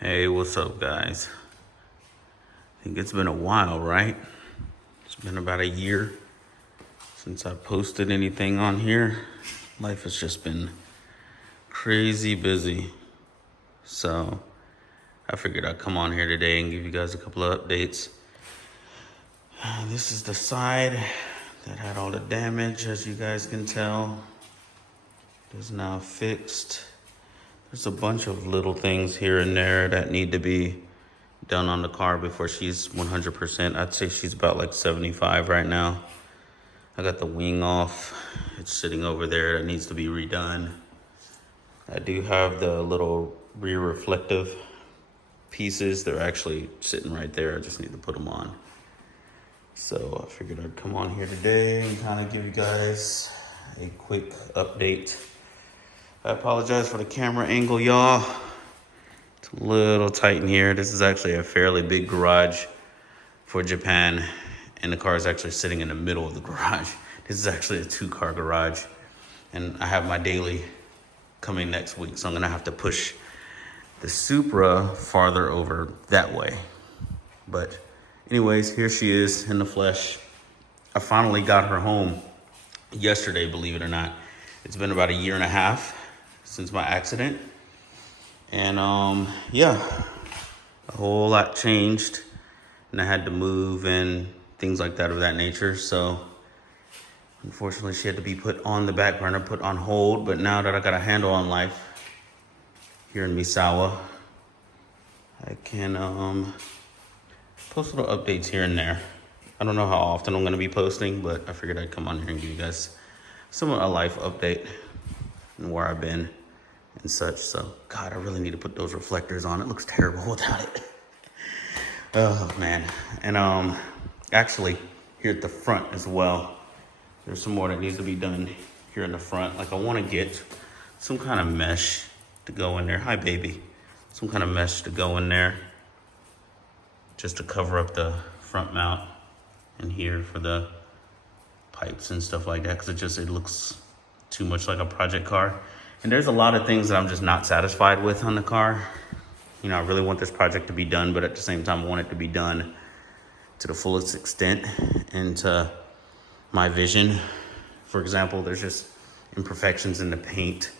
Hey, what's up, guys? I think it's been a while, right? It's been about a year since I posted anything on here. Life has just been crazy busy. So I figured I'd come on here today and give you guys a couple of updates. This is the side that had all the damage, as you guys can tell. It is now fixed. There's a bunch of little things here and there that need to be done on the car before she's 100%. I'd say she's about like 75 right now. I got the wing off. It's sitting over there. That needs to be redone. I do have the little rear reflective pieces. They're actually sitting right there. I just need to put them on. So I figured I'd come on here today and kind of give you guys a quick update. I apologize for the camera angle, y'all. It's a little tight in here. This is actually a fairly big garage for Japan, and the car is actually sitting in the middle of the garage. This is actually a 2-car garage, and I have my daily coming next week, so I'm gonna have to push the Supra farther over that way. But anyways, here she is in the flesh. I finally got her home yesterday, believe it or not. It's been about a year and a half since my accident. And yeah, a whole lot changed, and I had to move and things like that of that nature. So unfortunately she had to be put on the back burner, put on hold. But now that I got a handle on life here in Misawa, I can post little updates here and there. I don't know how often I'm gonna be posting, but I figured I'd come on here and give you guys somewhat a life update and where I've been and such. So God, I really need to put those reflectors on. It looks terrible without it. Oh man. And actually here at the front as well, there's some more that needs to be done here in the front. Like I want to get some kind of mesh to go in there. Hi baby. Some kind of mesh to go in there just to cover up the front mount and here for the pipes and stuff like that, because it looks too much like a project car. And there's a lot of things that I'm just not satisfied with on the car. You know, I really want this project to be done, but at the same time, I want it to be done to the fullest extent and to my vision. For example, there's just imperfections in the paint,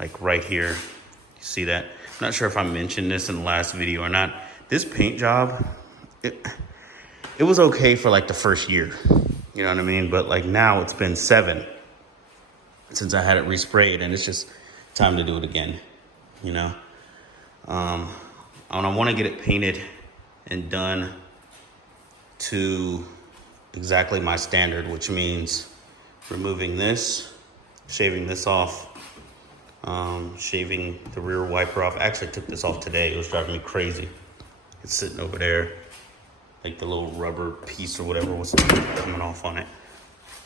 like right here. You see that? I'm not sure if I mentioned this in the last video or not. This paint job, it was okay for like the first year. You know what I mean? But like now it's been 7 since I had it resprayed, and it's just time to do it again, you know? I want to get it painted and done to exactly my standard, which means removing this, shaving this off, shaving the rear wiper off. I actually took this off today. It was driving me crazy. It's sitting over there, like the little rubber piece or whatever was coming off on it.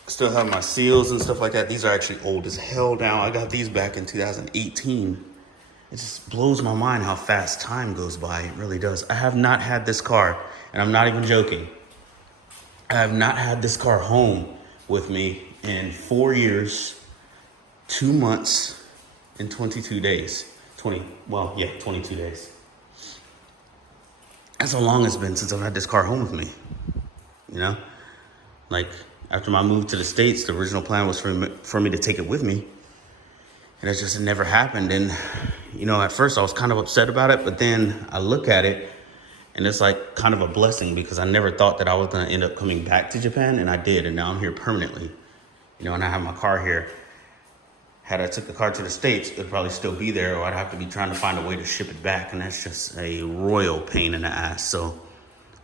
Still have my seals and stuff like that. These are actually old as hell now. I got these back in 2018. It just blows my mind how fast time goes by. It really does. I have not had this car, and I'm not even joking. I have not had this car home with me in 4 years, 2 months, and 22 days. 22 days. That's how long it's been since I've had this car home with me, you know? Like, after my move to the States, the original plan was for me to take it with me. And it just never happened. And, you know, at first I was kind of upset about it, but then I look at it and it's like kind of a blessing, because I never thought that I was gonna end up coming back to Japan, and I did, and now I'm here permanently. You know, and I have my car here. Had I took the car to the States, it'd probably still be there, or I'd have to be trying to find a way to ship it back, and that's just a royal pain in the ass. So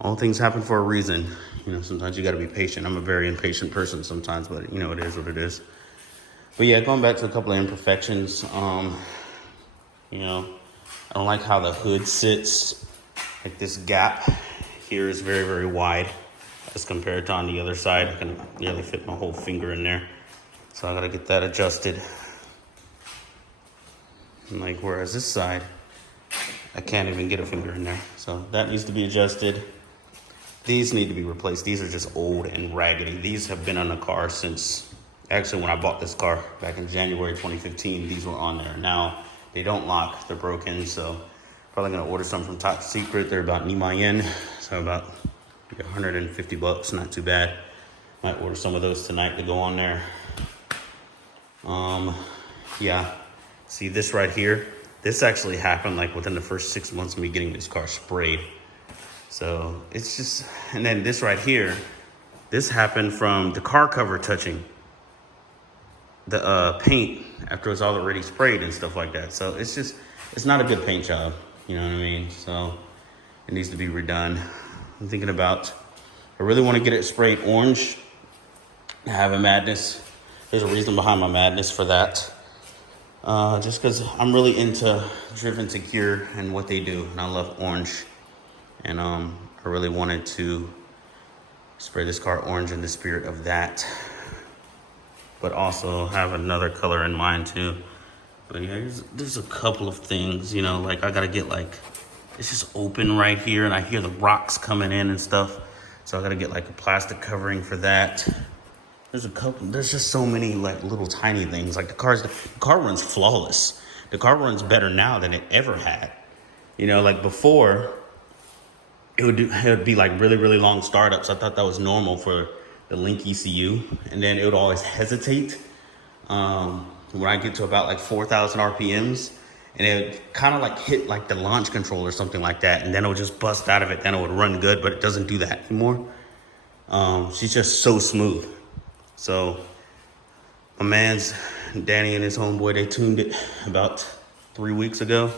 all things happen for a reason. You know, sometimes you gotta be patient. I'm a very impatient person sometimes, but you know, it is what it is. But yeah, going back to a couple of imperfections, you know, I don't like how the hood sits. Like this gap here is very, very wide as compared to on the other side. I can nearly fit my whole finger in there. So I gotta get that adjusted. And like, whereas this side, I can't even get a finger in there. So that needs to be adjusted. These need to be replaced. These are just old and raggedy. These have been on the car since, actually when I bought this car back in January 2015, these were on there. Now they don't lock, they're broken. So Probably gonna order some from Top Secret. They're about Nima yen, so about like $150, not too bad. Might order some of those tonight to go on there. Yeah, see this right here? This actually happened like within the first 6 months of me getting this car sprayed. So it's just, and then this right here, this happened from the car cover touching the paint after it's already sprayed and stuff like that. So it's just, it's not a good paint job, you know what I mean? So it needs to be redone. I'm thinking about, I really want to get it sprayed orange. I have a madness. There's a reason behind my madness for that. Just because I'm really into Driven to Cure and what they do, and I love orange. And I really wanted to spray this car orange in the spirit of that, but also have another color in mind too. But yeah, there's a couple of things, you know, like I gotta get like, it's just open right here, and I hear the rocks coming in and stuff. So I gotta get like a plastic covering for that. There's just so many like little tiny things. Like the car runs flawless. The car runs better now than it ever had. You know, like before, it would be like really, really long startups. I thought that was normal for the Link ECU. And then it would always hesitate when I get to about like 4,000 RPMs. And it would kind of like hit like the launch control or something like that. And then it would just bust out of it. Then it would run good, but it doesn't do that anymore. She's just so smooth. So my man's Danny and his homeboy, they tuned it about 3 weeks ago,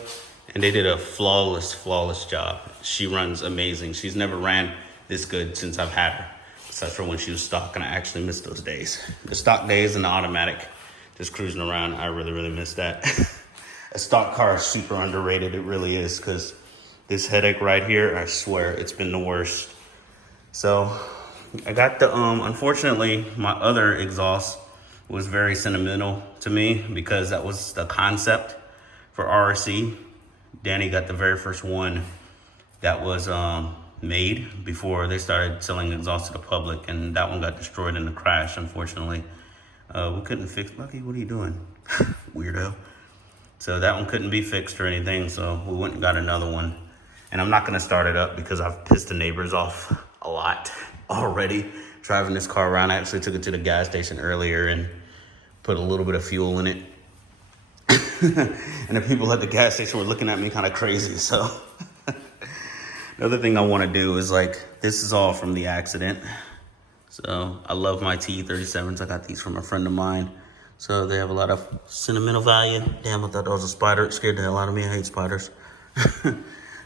and they did a flawless job. She runs amazing. She's never ran this good since I've had her, except for when she was stock, and I actually miss those days. The stock days and the automatic, just cruising around, I really miss that. A stock car is super underrated, it really is, because this headache right here, I swear, it's been the worst. So I got the, unfortunately, my other exhaust was very sentimental to me because that was the concept for RSC. Danny got the very first one that was made before they started selling exhaust to the public, and that one got destroyed in the crash, unfortunately. We couldn't fix, Lucky, what are you doing? Weirdo. So that one couldn't be fixed or anything, so we went and got another one. And I'm not gonna start it up because I've pissed the neighbors off a lot already driving this car around. I actually took it to the gas station earlier and put a little bit of fuel in it. And the people at the gas station were looking at me kind of crazy. So another thing I want to do is like, this is all from the accident. So I love my T37s. I got these from a friend of mine. So they have a lot of sentimental value. Damn, I thought that was a spider. It scared the hell out of me. I hate spiders.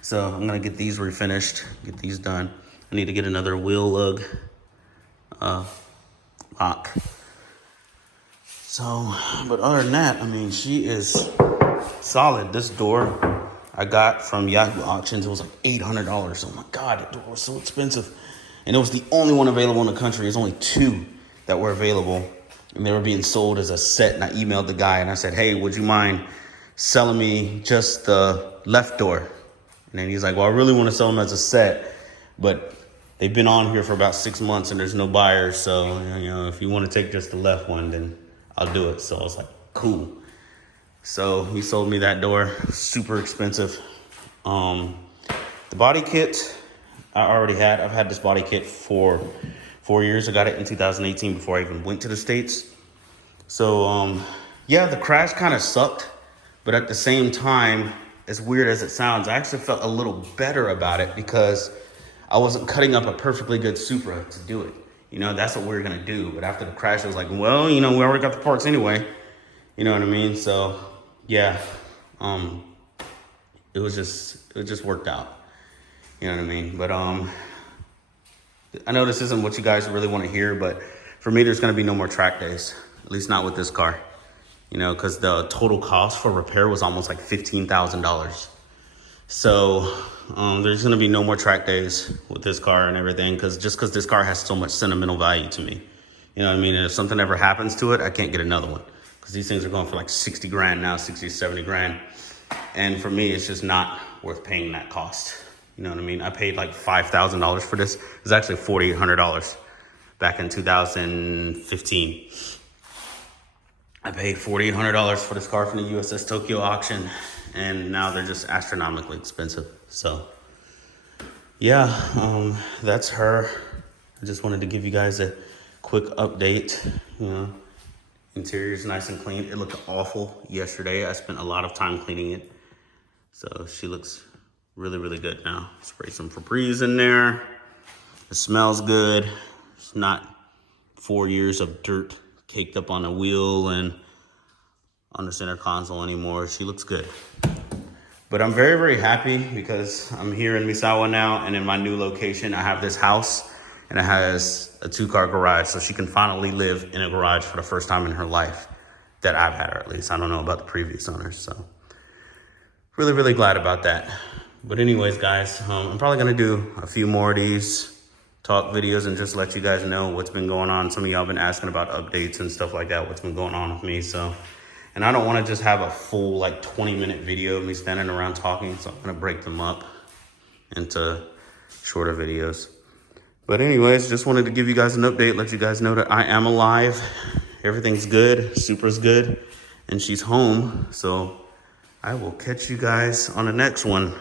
So I'm going to get these refinished, get these done. I need to get another wheel lug lock. So, but other than that, I mean, she is solid. This door I got from Yahoo Auctions. It was like $800. Oh my God, that door was so expensive. And it was the only one available in the country. There's only 2 that were available. And they were being sold as a set. And I emailed the guy and I said, hey, would you mind selling me just the left door? And then he's like, well, I really want to sell them as a set, but they've been on here for about 6 months and there's no buyers. So, you know, if you want to take just the left one, then I'll do it. So I was like, cool. So he sold me that door, super expensive. The body kit I've had this body kit for 4 years. I got it in 2018 before I even went to the States. So, yeah, the crash kind of sucked, but at the same time, as weird as it sounds, I actually felt a little better about it because I wasn't cutting up a perfectly good Supra to do it. You know, that's what we were gonna do. But after the crash, I was like, well, you know, we already got the parts anyway. You know what I mean? So yeah, it just worked out. You know what I mean? But I know this isn't what you guys really want to hear, but for me, there's gonna be no more track days, at least not with this car. You know, because the total cost for repair was almost like $15,000. So there's going to be no more track days with this car and everything, because this car has so much sentimental value to me. You know what I mean? And if something ever happens to it, I can't get another one, because these things are going for like 60 grand now, 60, 70 grand. And for me, it's just not worth paying that cost. You know what I mean? I paid like $5,000 for this. It was actually $4,800 back in 2015. I paid $4,800 for this car from the USS Tokyo auction, and now they're just astronomically expensive. So yeah, that's her. I just wanted to give you guys a quick update. Interior's nice and clean. It looked awful yesterday. I spent a lot of time cleaning it. So she looks really, really good now. Spray some Febreze in there. It smells good. It's not 4 years of dirt caked up on the wheel and on the center console anymore. She looks good. But I'm very, very happy because I'm here in Misawa now, and in my new location, I have this house and it has a 2-car garage. So she can finally live in a garage for the first time in her life that I've had her, at least. I don't know about the previous owners. So really, really glad about that. But anyways, guys, I'm probably gonna do a few more of these talk videos and just let you guys know what's been going on. Some of y'all been asking about updates and stuff like that, what's been going on with me. So, and I don't wanna just have a full like 20-minute video of me standing around talking. So I'm gonna break them up into shorter videos. But anyways, just wanted to give you guys an update, let you guys know that I am alive. Everything's good, Supra's good, and she's home. So I will catch you guys on the next one.